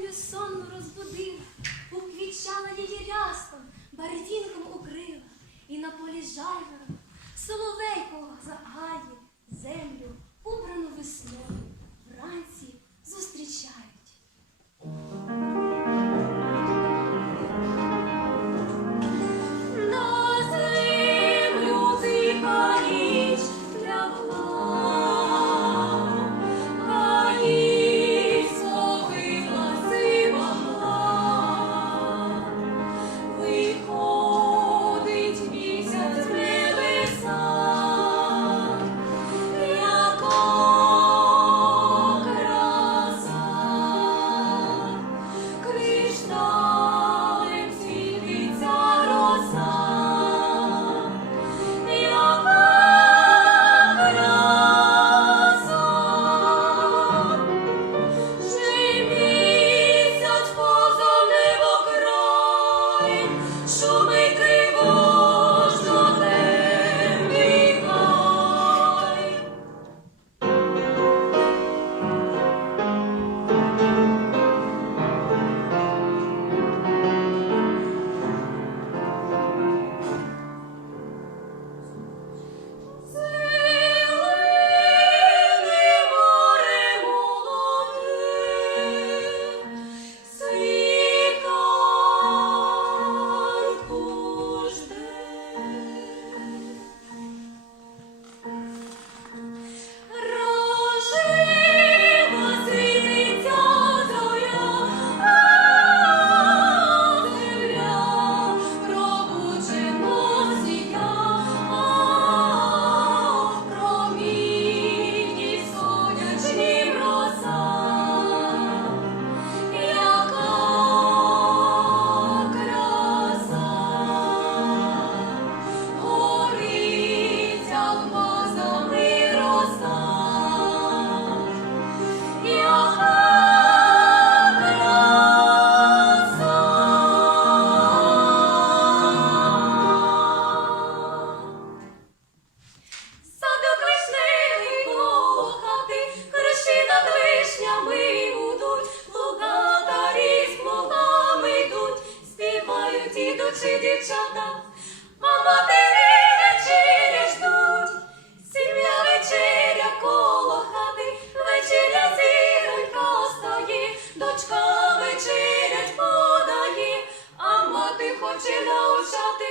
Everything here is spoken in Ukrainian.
землю сонну розбудила, уквічала її рястом, барвінком укрила, і на полі жайвором соловейко загає землю, убрану весною, хлопці, дівчата, а матері вечері ждуть, сім'я вечеря коло хати, вечеря зіронька стоїть, дочка вечерять подає, а мати хоче навчати.